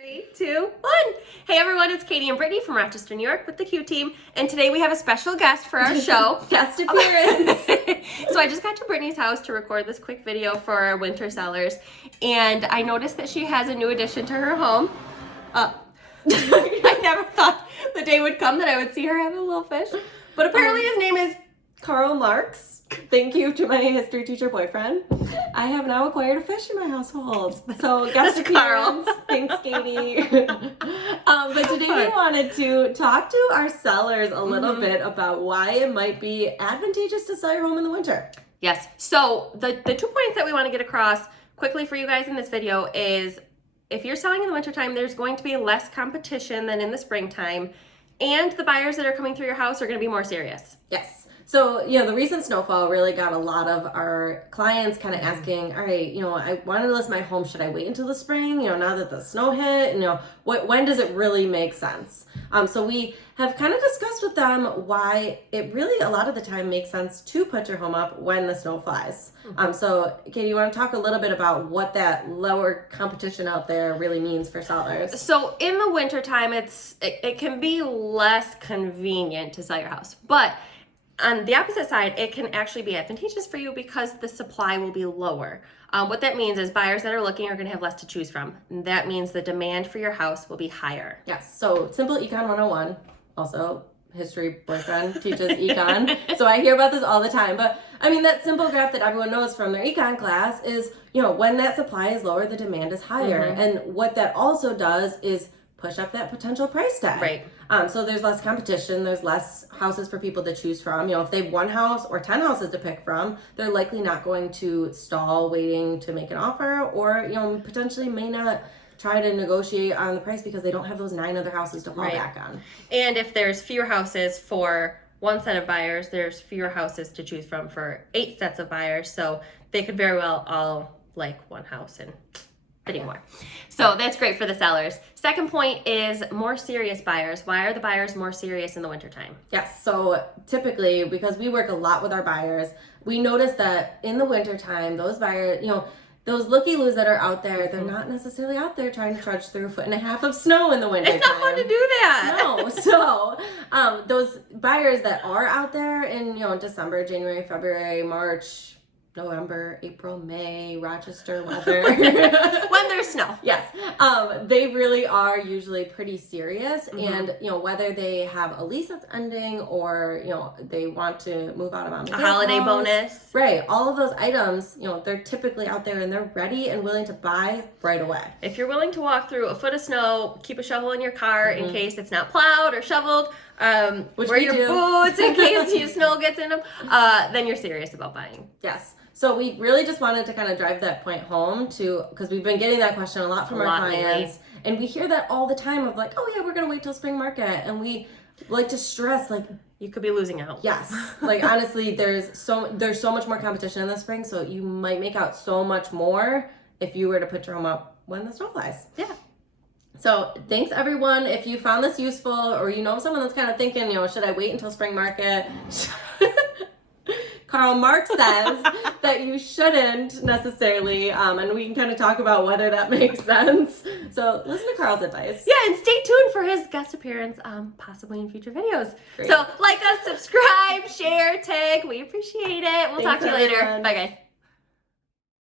3, 2, 1. Hey everyone, it's Katie and Brittany from Rochester, New York with the Q team, and today we have a special guest for our show. Guest appearance. So I just got to Brittany's house to record this quick video for our winter sellers, and I noticed that she has a new addition to her home. I never thought the day would come that I would see her have a little fish, but apparently his name is Karl Marx. Thank you to my history teacher boyfriend. I have now acquired a fish in my household. So guest appearance. Thanks, Katie. But today we wanted to talk to our sellers a little bit about why it might be advantageous to sell your home in the winter. Yes. So the 2 points that we want to get across quickly for you guys in this video is if you're selling in the wintertime, there's going to be less competition than in the springtime, and the buyers that are coming through your house are going to be more serious. Yes. So, the recent snowfall really got a lot of our clients kind of asking, all right, I wanted to list my home. Should I wait until the spring? Now that the snow hit, when does it really make sense? So we have kind of discussed with them why it really a lot of the time makes sense to put your home up when the snow flies. So Katie, you want to talk a little bit about what that lower competition out there really means for sellers? So in the wintertime, it can be less convenient to sell your house, but on the opposite side, it can actually be advantageous for you because the supply will be lower. What that means is buyers that are looking are going to have less to choose from. And that means the demand for your house will be higher. Yes. So Simple Econ 101, also history boyfriend teaches econ. So I hear about this all the time. But I mean, that simple graph that everyone knows from their econ class is, when that supply is lower, the demand is higher. And what that also does is push up that potential price tag. Right. So there's less competition, there's less houses for people to choose from. If they have one house or 10 houses to pick from, they're likely not going to stall waiting to make an offer, or, potentially may not try to negotiate on the price because they don't have those 9 other houses to fall back on. And if there's fewer houses for one set of buyers, there's fewer houses to choose from for 8 sets of buyers. So they could very well all like one house and anymore. So that's great for the sellers. Second point is more serious buyers. Why are the buyers more serious in the wintertime? Yes. So typically, because we work a lot with our buyers, we notice that in the wintertime, those buyers, those looky-loos that are out there, they're not necessarily out there trying to trudge through 1.5 feet of snow in the winter. It's not fun to do that. No. So those buyers that are out there in, December, January, February, March, November, April, May, Rochester weather. When there's snow. Yes. They really are usually pretty serious. And, whether they have a lease that's ending or, they want to move out of mom and dad's holiday house, bonus. Right. All of those items, they're typically out there and they're ready and willing to buy right away. If you're willing to walk through a foot of snow, keep a shovel in your car in case it's not plowed or shoveled, wear your boots in case snow gets in them, then you're serious about buying. Yes. So we really just wanted to kind of drive that point home because we've been getting that question a lot from our clients. And we hear that all the time of like, oh yeah, we're going to wait till spring market. And we like to stress like, you could be losing out. Yes. Like honestly, there's so much more competition in the spring. So you might make out so much more if you were to put your home up when the snow flies. Yeah. So thanks everyone. If you found this useful or someone that's kind of thinking, should I wait until spring market? Karl Marx says that you shouldn't necessarily, and we can kind of talk about whether that makes sense. So listen to Karl's advice. Yeah, and stay tuned for his guest appearance, possibly in future videos. Great. So like us, subscribe, share, tag. We appreciate it. We'll talk to you later. Everyone. Bye, guys.